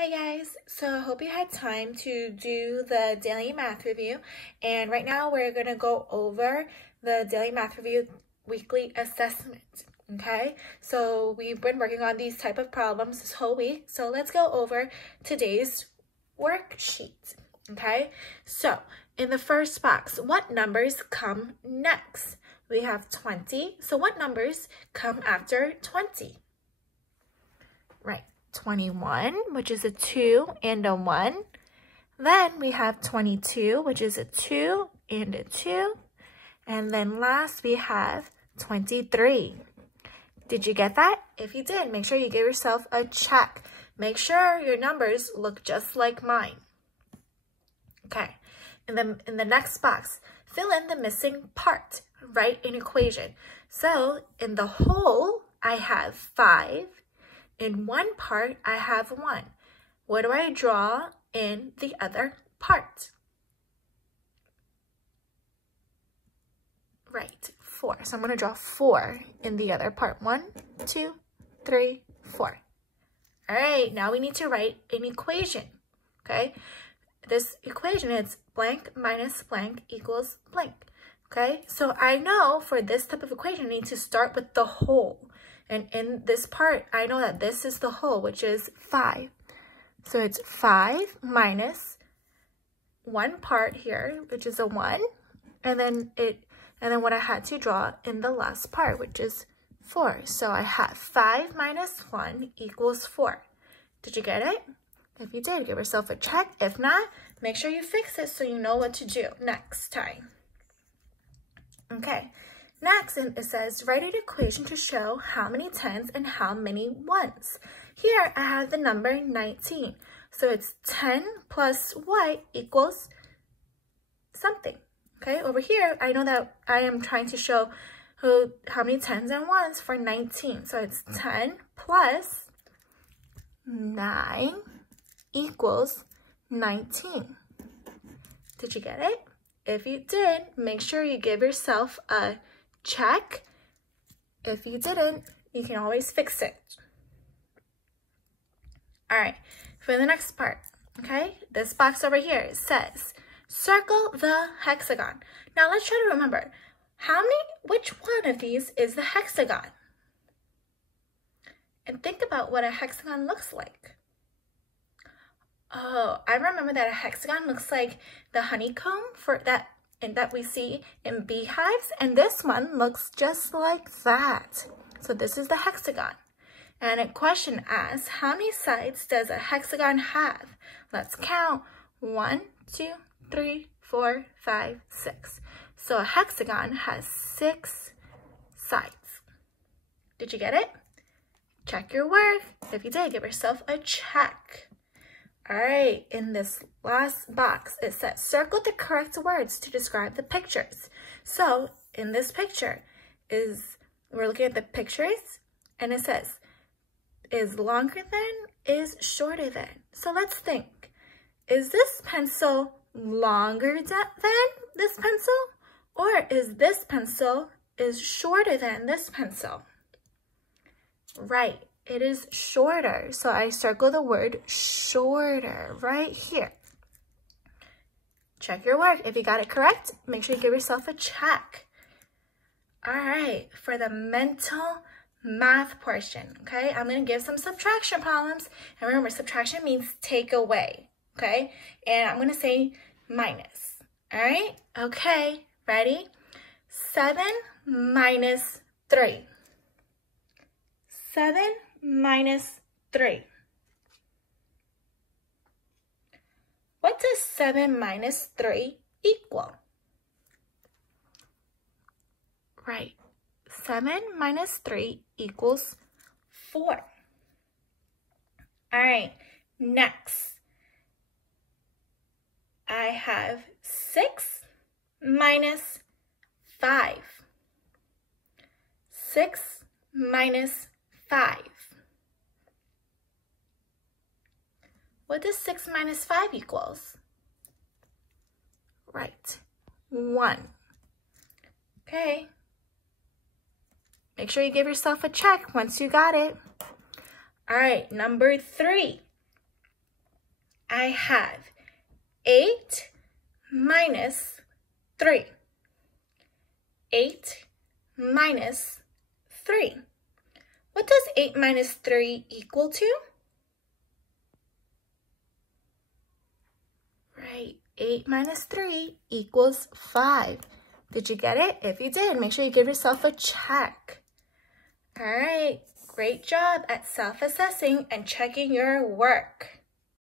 Hi guys, so I hope you had time to do the daily math review, and right now we're going to go over the daily math review weekly assessment. Okay, so we've been working on these type of problems this whole week, so let's go over today's worksheet. Okay, so in the first box, what numbers come next? We have 20, so what numbers come after 20? Right. 21, which is a 2 and a 1. Then we have 22, which is a 2 and a 2. And then last we have 23. Did you get that? If you did, make sure you give yourself a check. Make sure your numbers look just like mine. Okay, in the next box, fill in the missing part. Write an equation. So in the whole, I have 5. In one part, I have 1. What do I draw in the other part? Right, 4. So I'm going to draw 4 in the other part. 1, 2, 3, 4. All right, now we need to write an equation, okay? This equation is blank minus blank equals blank, okay? So I know for this type of equation, I need to start with the whole. And in this part, I know that this is the whole, which is 5. So it's 5 minus one part here, which is a 1. And then what I had to draw in the last part, which is 4. So I have 5 minus 1 equals 4. Did you get it? If you did, give yourself a check. If not, make sure you fix it so you know what to do next time. Okay. Next, it says, write an equation to show how many 10s and how many 1s. Here, I have the number 19. So it's 10 plus what equals something. Okay, over here, I know that I am trying to show how many 10s and 1s for 19. So it's 10 plus 9 equals 19. Did you get it? If you did, make sure you give yourself a check. If you didn't, you can always fix it. All right, for the next part, okay, this box over here, it says, circle the hexagon. Now let's try to remember, which one of these is the hexagon? And think about what a hexagon looks like. Oh, I remember that a hexagon looks like the honeycomb that we see in beehives, and this one looks just like that. So this is the hexagon. And a question asks, how many sides does a hexagon have? Let's count. 1, 2, 3, 4, 5, 6. So a hexagon has 6 sides. Did you get it? Check your work. If you did, give yourself a check. All right, in this last box, it says, circle the correct words to describe the pictures. So in this picture, we're looking at the pictures, and it says, is longer than, is shorter than. So let's think, is this pencil longer than this pencil? Or is this pencil shorter than this pencil? Right. It is shorter, so I circle the word shorter right here. Check your work. If you got it correct, make sure you give yourself a check. All right, for the mental math portion, okay, I'm going to give some subtraction problems. And remember, subtraction means take away, okay? And I'm going to say minus, all right? Okay, ready? 7 minus 3. 7 minus 3. What does 7 minus 3 equal? Right, 7 minus 3 equals 4. All right, next, I have 6 minus 5. 6 minus 5. What does 6 minus 5 equals? Right, 1. Okay. Make sure you give yourself a check once you got it. All right, number 3. I have 8 minus 3. 8 minus 3. What does 8 minus 3 equal to? Right, 8 minus 3 equals 5. Did you get it? If you did, make sure you give yourself a check. All right, great job at self-assessing and checking your work.